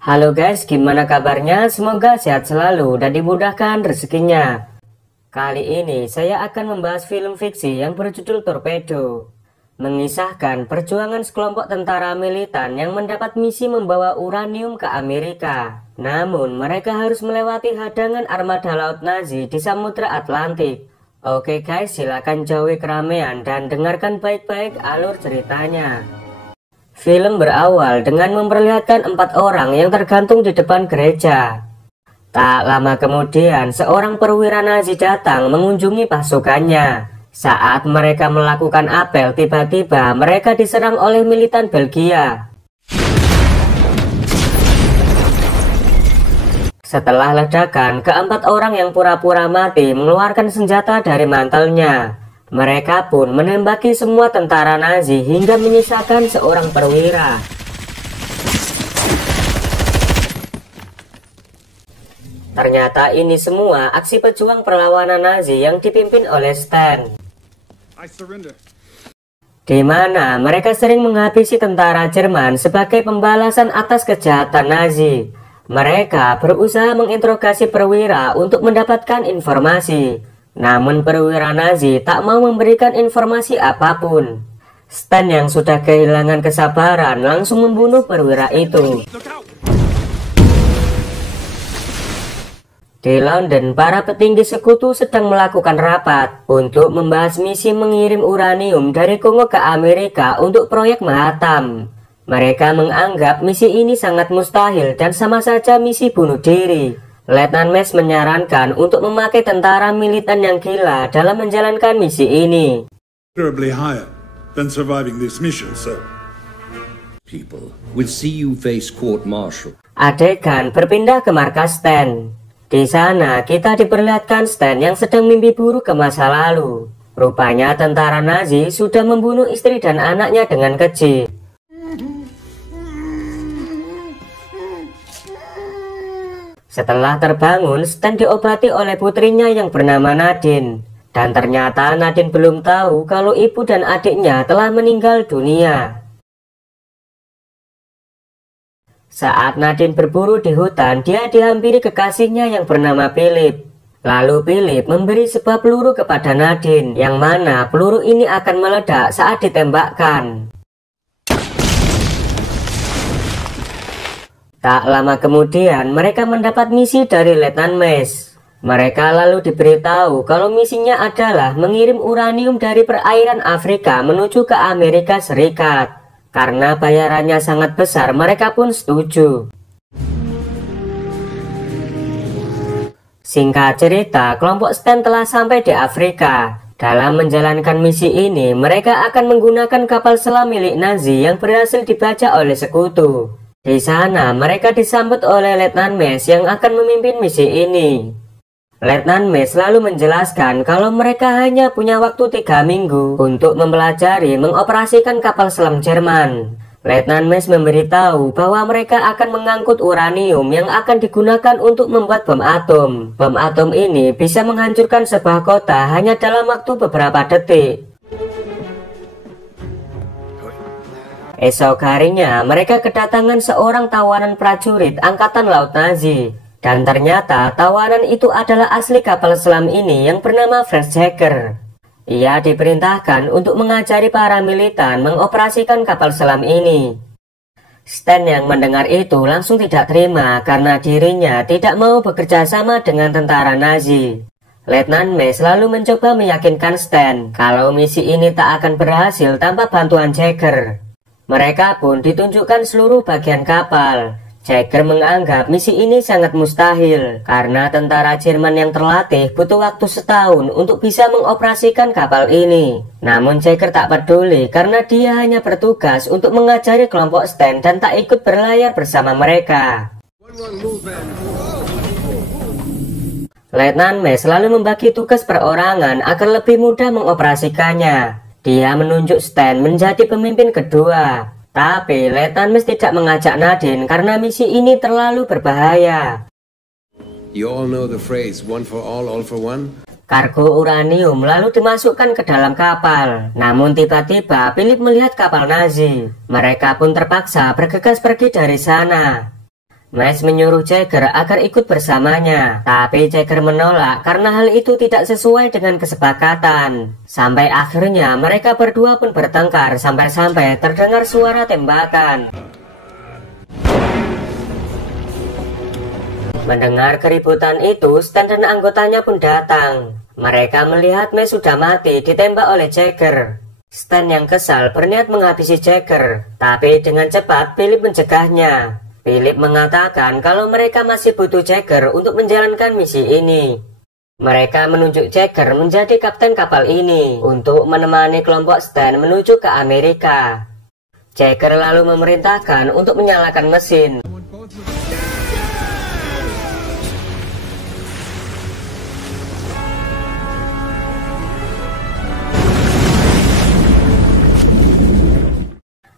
Halo guys, gimana kabarnya? Semoga sehat selalu dan dimudahkan rezekinya. Kali ini saya akan membahas film fiksi yang berjudul Torpedo. Mengisahkan perjuangan sekelompok tentara militan yang mendapat misi membawa uranium ke Amerika. Namun mereka harus melewati hadangan armada laut Nazi di Samudra Atlantik. Oke guys, silakan jauhi keramaian dan dengarkan baik-baik alur ceritanya. Film berawal dengan memperlihatkan 4 orang yang tergantung di depan gereja. Tak lama kemudian, seorang perwira Nazi datang mengunjungi pasukannya. Saat mereka melakukan apel, tiba-tiba mereka diserang oleh militan Belgia. Setelah ledakan, keempat orang yang pura-pura mati mengeluarkan senjata dari mantelnya. Mereka pun menembaki semua tentara Nazi hingga menyisakan seorang perwira. Ternyata ini semua aksi pejuang perlawanan Nazi yang dipimpin oleh Stan. Di mana mereka sering menghabisi tentara Jerman sebagai pembalasan atas kejahatan Nazi. Mereka berusaha menginterogasi perwira untuk mendapatkan informasi. Namun perwira Nazi tak mau memberikan informasi apapun. Stan yang sudah kehilangan kesabaran langsung membunuh perwira itu. Di London, para petinggi sekutu sedang melakukan rapat untuk membahas misi mengirim uranium dari Kongo ke Amerika untuk proyek Manhattan. Mereka menganggap misi ini sangat mustahil dan sama saja misi bunuh diri. Letnan Mes menyarankan untuk memakai tentara militan yang gila dalam menjalankan misi ini. Adegan berpindah ke markas Stan. Di sana kita diperlihatkan Stan yang sedang mimpi buruk ke masa lalu. Rupanya tentara Nazi sudah membunuh istri dan anaknya dengan keji. Setelah terbangun, Stan diobati oleh putrinya yang bernama Nadine. Dan ternyata Nadine belum tahu kalau ibu dan adiknya telah meninggal dunia. Saat Nadine berburu di hutan, dia dihampiri kekasihnya yang bernama Philip. Lalu Philip memberi sebuah peluru kepada Nadine, yang mana peluru ini akan meledak saat ditembakkan. Tak lama kemudian, mereka mendapat misi dari Letnan Mes. Mereka lalu diberitahu kalau misinya adalah mengirim uranium dari perairan Afrika menuju ke Amerika Serikat. Karena bayarannya sangat besar, mereka pun setuju. Singkat cerita, kelompok Stan telah sampai di Afrika. Dalam menjalankan misi ini, mereka akan menggunakan kapal selam milik Nazi yang berhasil dibajak oleh sekutu. Di sana, mereka disambut oleh Letnan Mes yang akan memimpin misi ini. Letnan Mes lalu menjelaskan kalau mereka hanya punya waktu 3 minggu untuk mempelajari mengoperasikan kapal selam Jerman. Letnan Mes memberitahu bahwa mereka akan mengangkut uranium yang akan digunakan untuk membuat bom atom. Bom atom ini bisa menghancurkan sebuah kota hanya dalam waktu beberapa detik. Esok harinya, mereka kedatangan seorang tawanan prajurit Angkatan Laut Nazi. Dan ternyata tawanan itu adalah asli kapal selam ini yang bernama Franz Jaeger. Ia diperintahkan untuk mengajari para militan mengoperasikan kapal selam ini. Stan yang mendengar itu langsung tidak terima karena dirinya tidak mau bekerja sama dengan tentara Nazi. Letnan Mes lalu mencoba meyakinkan Stan kalau misi ini tak akan berhasil tanpa bantuan Jaeger. Mereka pun ditunjukkan seluruh bagian kapal. Jaeger menganggap misi ini sangat mustahil karena tentara Jerman yang terlatih butuh waktu setahun untuk bisa mengoperasikan kapal ini. Namun Jaeger tak peduli karena dia hanya bertugas untuk mengajari kelompok Stan dan tak ikut berlayar bersama mereka. Letnan Mes selalu membagi tugas perorangan agar lebih mudah mengoperasikannya. Dia menunjuk Stan menjadi pemimpin kedua. Tapi Letnan Mes tidak mengajak Nadine karena misi ini terlalu berbahaya. Kargo uranium lalu dimasukkan ke dalam kapal. Namun tiba-tiba Philip melihat kapal Nazi. Mereka pun terpaksa bergegas pergi dari sana. Mace menyuruh Jagger agar ikut bersamanya, tapi Jagger menolak karena hal itu tidak sesuai dengan kesepakatan. Sampai akhirnya mereka berdua pun bertengkar sampai-sampai terdengar suara tembakan. Mendengar keributan itu, Stan dan anggotanya pun datang. Mereka melihat Mace sudah mati ditembak oleh Jagger. Stan yang kesal berniat menghabisi Jagger, tapi dengan cepat Philip mencegahnya. Philip mengatakan kalau mereka masih butuh Jagger untuk menjalankan misi ini. Mereka menunjuk Jagger menjadi kapten kapal ini untuk menemani kelompok Stan menuju ke Amerika. Jagger lalu memerintahkan untuk menyalakan mesin.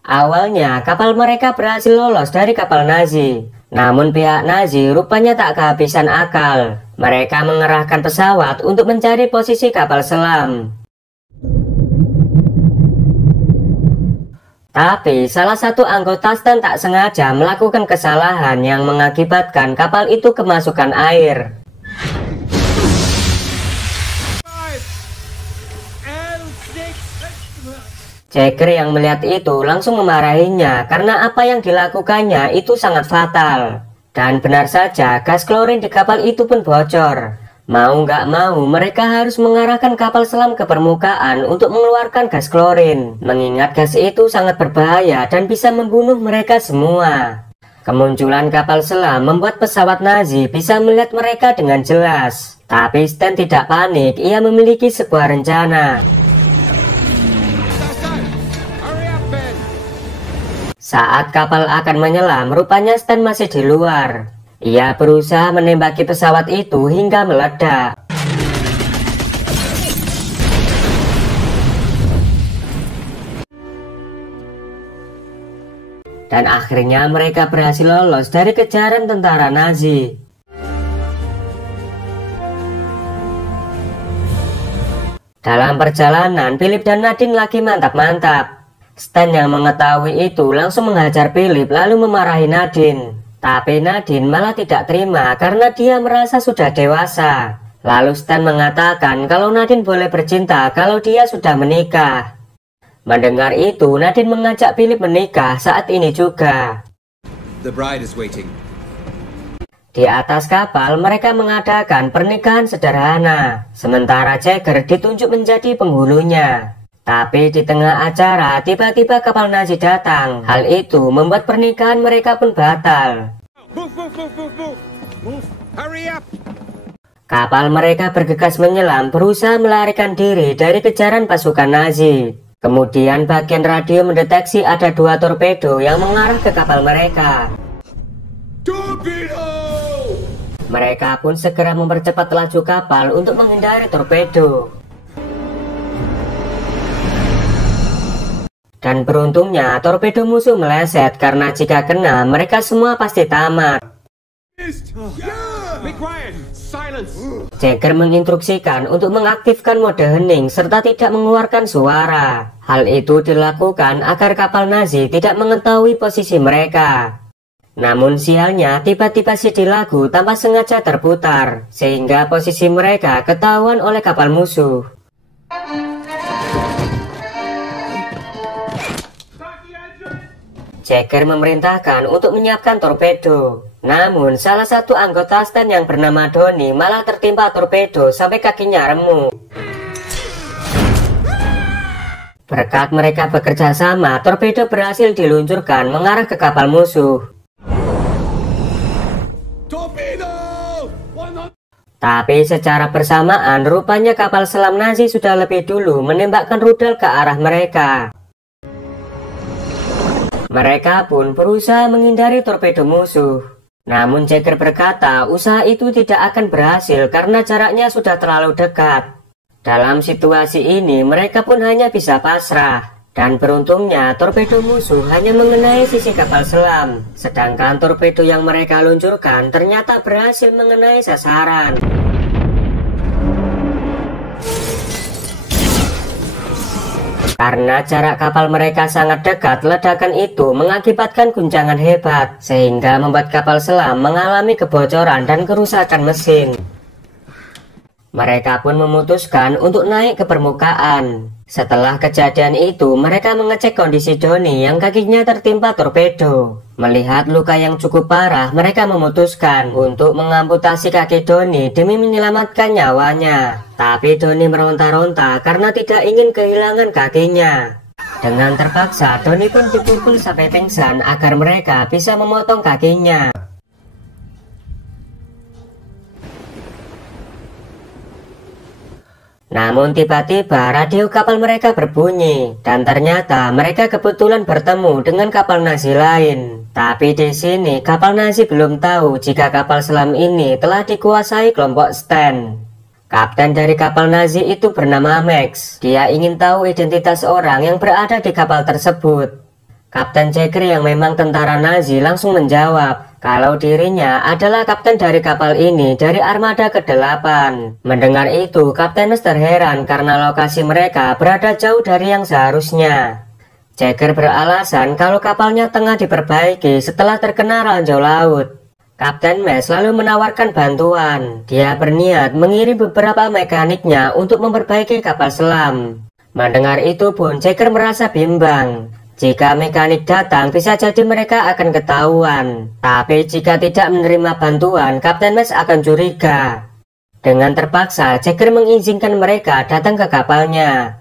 Awalnya kapal mereka berhasil lolos dari kapal Nazi. Namun pihak Nazi rupanya tak kehabisan akal. Mereka mengerahkan pesawat untuk mencari posisi kapal selam. Tapi salah satu anggota Stan tak sengaja melakukan kesalahan yang mengakibatkan kapal itu kemasukan air. Jagger yang melihat itu langsung memarahinya karena apa yang dilakukannya itu sangat fatal. Dan benar saja gas klorin di kapal itu pun bocor. Mau nggak mau mereka harus mengarahkan kapal selam ke permukaan untuk mengeluarkan gas klorin. Mengingat gas itu sangat berbahaya dan bisa membunuh mereka semua. Kemunculan kapal selam membuat pesawat Nazi bisa melihat mereka dengan jelas. Tapi Stan tidak panik, ia memiliki sebuah rencana. Saat kapal akan menyelam, rupanya Stan masih di luar. Ia berusaha menembaki pesawat itu hingga meledak. Dan akhirnya mereka berhasil lolos dari kejaran tentara Nazi. Dalam perjalanan, Philip dan Nadine lagi mantap-mantap. Stan yang mengetahui itu langsung menghajar Philip lalu memarahi Nadine. Tapi Nadine malah tidak terima karena dia merasa sudah dewasa. Lalu Stan mengatakan kalau Nadine boleh bercinta kalau dia sudah menikah. Mendengar itu, Nadine mengajak Philip menikah saat ini juga. The bride is waiting. Di atas kapal mereka mengadakan pernikahan sederhana. Sementara Jagger ditunjuk menjadi penghulunya. Tapi di tengah acara, tiba-tiba kapal Nazi datang. Hal itu membuat pernikahan mereka pun batal. Kapal mereka bergegas menyelam, berusaha melarikan diri dari kejaran pasukan Nazi. Kemudian bagian radio mendeteksi ada 2 torpedo yang mengarah ke kapal mereka. Mereka pun segera mempercepat laju kapal untuk menghindari torpedo. Dan beruntungnya torpedo musuh meleset karena jika kena mereka semua pasti tamat. Jagger menginstruksikan untuk mengaktifkan mode hening serta tidak mengeluarkan suara. Hal itu dilakukan agar kapal Nazi tidak mengetahui posisi mereka. Namun sialnya tiba-tiba CD lagu tanpa sengaja terputar sehingga posisi mereka ketahuan oleh kapal musuh. Jagger memerintahkan untuk menyiapkan torpedo. Namun salah satu anggota Stan yang bernama Donnie malah tertimpa torpedo sampai kakinya remuk. Berkat mereka bekerja sama, torpedo berhasil diluncurkan mengarah ke kapal musuh. Tapi secara bersamaan rupanya kapal selam Nazi sudah lebih dulu menembakkan rudal ke arah mereka. Mereka pun berusaha menghindari torpedo musuh. Namun Jagger berkata usaha itu tidak akan berhasil karena jaraknya sudah terlalu dekat. Dalam situasi ini mereka pun hanya bisa pasrah. Dan beruntungnya torpedo musuh hanya mengenai sisi kapal selam. Sedangkan torpedo yang mereka luncurkan ternyata berhasil mengenai sasaran. Karena jarak kapal mereka sangat dekat, ledakan itu mengakibatkan guncangan hebat, sehingga membuat kapal selam mengalami kebocoran dan kerusakan mesin. Mereka pun memutuskan untuk naik ke permukaan. Setelah kejadian itu, mereka mengecek kondisi Donnie yang kakinya tertimpa torpedo. Melihat luka yang cukup parah, mereka memutuskan untuk mengamputasi kaki Donnie demi menyelamatkan nyawanya. Tapi Donnie meronta-ronta karena tidak ingin kehilangan kakinya. Dengan terpaksa, Donnie pun dipukul sampai pingsan agar mereka bisa memotong kakinya. Namun tiba-tiba radio kapal mereka berbunyi dan ternyata mereka kebetulan bertemu dengan kapal Nazi lain. Tapi di sini kapal Nazi belum tahu jika kapal selam ini telah dikuasai kelompok Stan. Kapten dari kapal Nazi itu bernama Max. Dia ingin tahu identitas orang yang berada di kapal tersebut. Kapten Jagger yang memang tentara Nazi langsung menjawab kalau dirinya adalah kapten dari kapal ini dari armada ke-8. Mendengar itu, Kapten Max terheran karena lokasi mereka berada jauh dari yang seharusnya. Jagger beralasan kalau kapalnya tengah diperbaiki setelah terkena ranjau laut. Kapten Max lalu menawarkan bantuan. Dia berniat mengirim beberapa mekaniknya untuk memperbaiki kapal selam. Mendengar itu pun Jagger merasa bimbang. Jika mekanik datang, bisa jadi mereka akan ketahuan. Tapi jika tidak menerima bantuan, Kapten Max akan curiga. Dengan terpaksa, Jagger mengizinkan mereka datang ke kapalnya.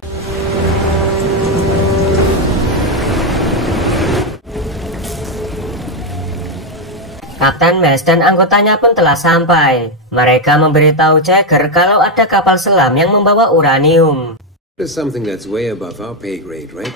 Kapten Max dan anggotanya pun telah sampai. Mereka memberitahu Jagger kalau ada kapal selam yang membawa uranium. There's something that's way above our pay grade, right?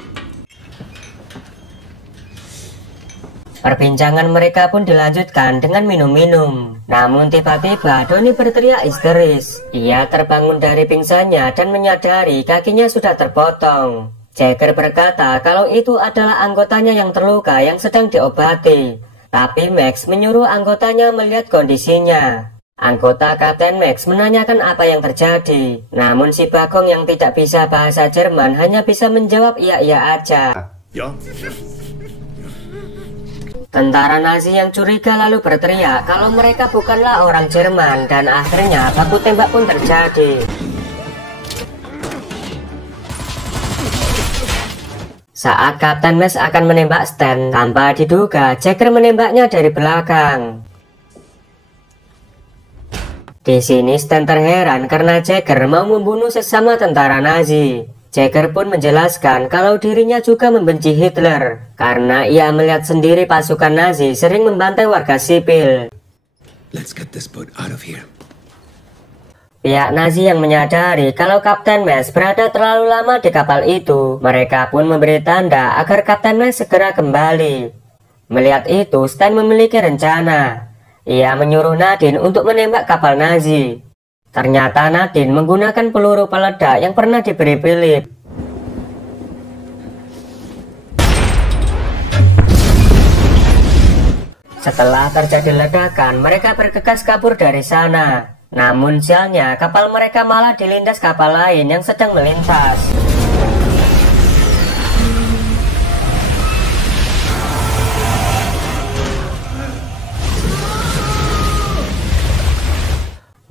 Perbincangan mereka pun dilanjutkan dengan minum-minum. Namun tiba-tiba Donnie berteriak histeris. Ia terbangun dari pingsannya dan menyadari kakinya sudah terpotong. Jagger berkata kalau itu adalah anggotanya yang terluka yang sedang diobati. Tapi Max menyuruh anggotanya melihat kondisinya. Anggota Kapten Max menanyakan apa yang terjadi. Namun si Bagong yang tidak bisa bahasa Jerman hanya bisa menjawab iya-iya aja. Ya. Tentara Nazi yang curiga lalu berteriak kalau mereka bukanlah orang Jerman dan akhirnya baku tembak pun terjadi. Saat Kapten Max akan menembak Stan, tanpa diduga Jagger menembaknya dari belakang. Di sini Stan terheran karena Jagger mau membunuh sesama tentara Nazi. Jagger pun menjelaskan kalau dirinya juga membenci Hitler karena ia melihat sendiri pasukan Nazi sering membantai warga sipil. Let's get this boat out of here. Pihak Nazi yang menyadari kalau Kapten Max berada terlalu lama di kapal itu, mereka pun memberi tanda agar Kapten Max segera kembali. Melihat itu, Stan memiliki rencana. Ia menyuruh Nadine untuk menembak kapal Nazi. Ternyata Nadine menggunakan peluru peledak yang pernah diberi Philip. Setelah terjadi ledakan, mereka bergegas kabur dari sana. Namun sialnya, kapal mereka malah dilindas kapal lain yang sedang melintas.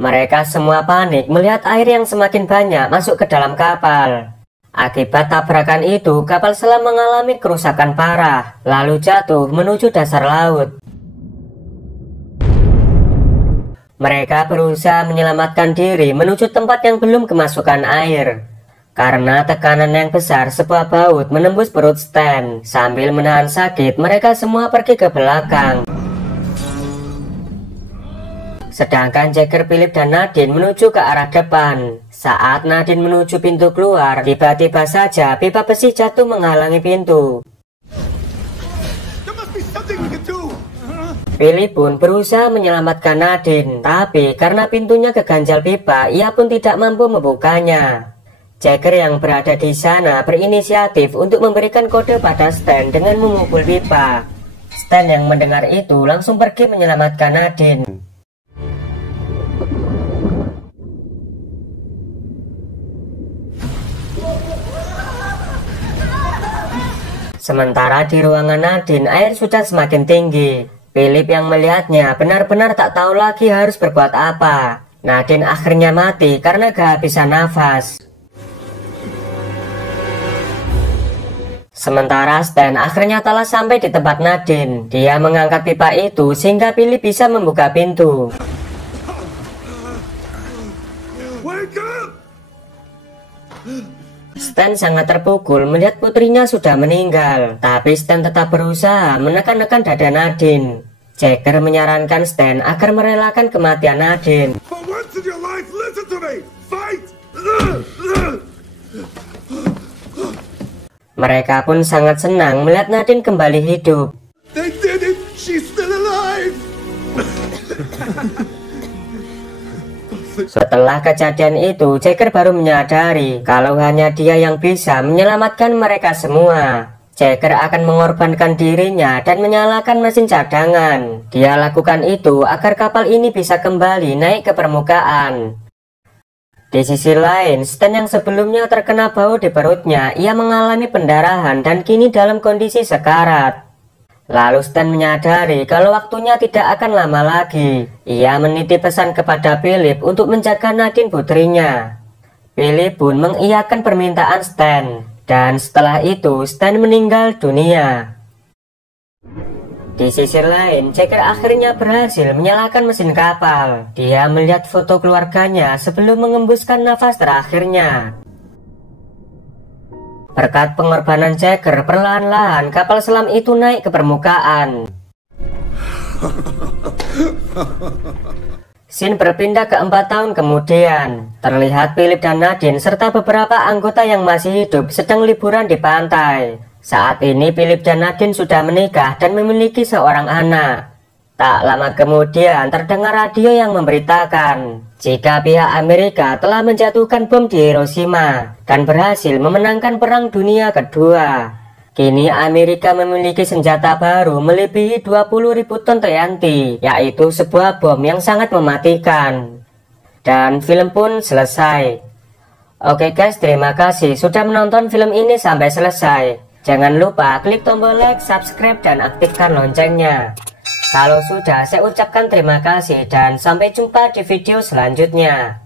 Mereka semua panik melihat air yang semakin banyak masuk ke dalam kapal. Akibat tabrakan itu, kapal selam mengalami kerusakan parah, lalu jatuh menuju dasar laut. Mereka berusaha menyelamatkan diri menuju tempat yang belum kemasukan air. Karena tekanan yang besar, sebuah baut menembus perut Stan. Sambil menahan sakit, mereka semua pergi ke belakang. Sedangkan Jagger, Philip, dan Nadine menuju ke arah depan. Saat Nadine menuju pintu keluar, tiba-tiba saja pipa besi jatuh menghalangi pintu. Philip pun berusaha menyelamatkan Nadine, tapi karena pintunya keganjal pipa, ia pun tidak mampu membukanya. Jagger yang berada di sana berinisiatif untuk memberikan kode pada Stan dengan memukul pipa. Stan yang mendengar itu langsung pergi menyelamatkan Nadine. Sementara di ruangan Nadine, air sudah semakin tinggi. Philip yang melihatnya benar-benar tak tahu lagi harus berbuat apa. Nadine akhirnya mati karena kehabisan nafas. Sementara Stan akhirnya telah sampai di tempat Nadine. Dia mengangkat pipa itu sehingga Philip bisa membuka pintu. Stan sangat terpukul melihat putrinya sudah meninggal, tapi Stan tetap berusaha menekan-nekan dada Nadine. Jagger menyarankan Stan agar merelakan kematian Nadine. Mereka pun sangat senang melihat Nadine kembali hidup. Setelah kejadian itu, Jagger baru menyadari kalau hanya dia yang bisa menyelamatkan mereka semua. Jagger akan mengorbankan dirinya dan menyalakan mesin cadangan. Dia lakukan itu agar kapal ini bisa kembali naik ke permukaan. Di sisi lain, Stan yang sebelumnya terkena bau di perutnya, ia mengalami pendarahan dan kini dalam kondisi sekarat. Lalu Stan menyadari kalau waktunya tidak akan lama lagi. Ia menitip pesan kepada Philip untuk menjaga Nadine putrinya. Philip pun mengiyakan permintaan Stan. Dan setelah itu Stan meninggal dunia. Di sisi lain, Jagger akhirnya berhasil menyalakan mesin kapal. Dia melihat foto keluarganya sebelum mengembuskan nafas terakhirnya. Berkat pengorbanan Jagger, perlahan-lahan kapal selam itu naik ke permukaan. Scene berpindah ke 4 tahun kemudian. Terlihat Philip dan Nadine serta beberapa anggota yang masih hidup sedang liburan di pantai. Saat ini Philip dan Nadine sudah menikah dan memiliki seorang anak. Tak lama kemudian terdengar radio yang memberitakan jika pihak Amerika telah menjatuhkan bom di Hiroshima dan berhasil memenangkan Perang Dunia Kedua. Kini Amerika memiliki senjata baru melebihi 20.000 ton TNT, yaitu sebuah bom yang sangat mematikan. Dan film pun selesai. Oke guys, terima kasih sudah menonton film ini sampai selesai. Jangan lupa klik tombol like, subscribe, dan aktifkan loncengnya. Kalau sudah, saya ucapkan terima kasih dan sampai jumpa di video selanjutnya.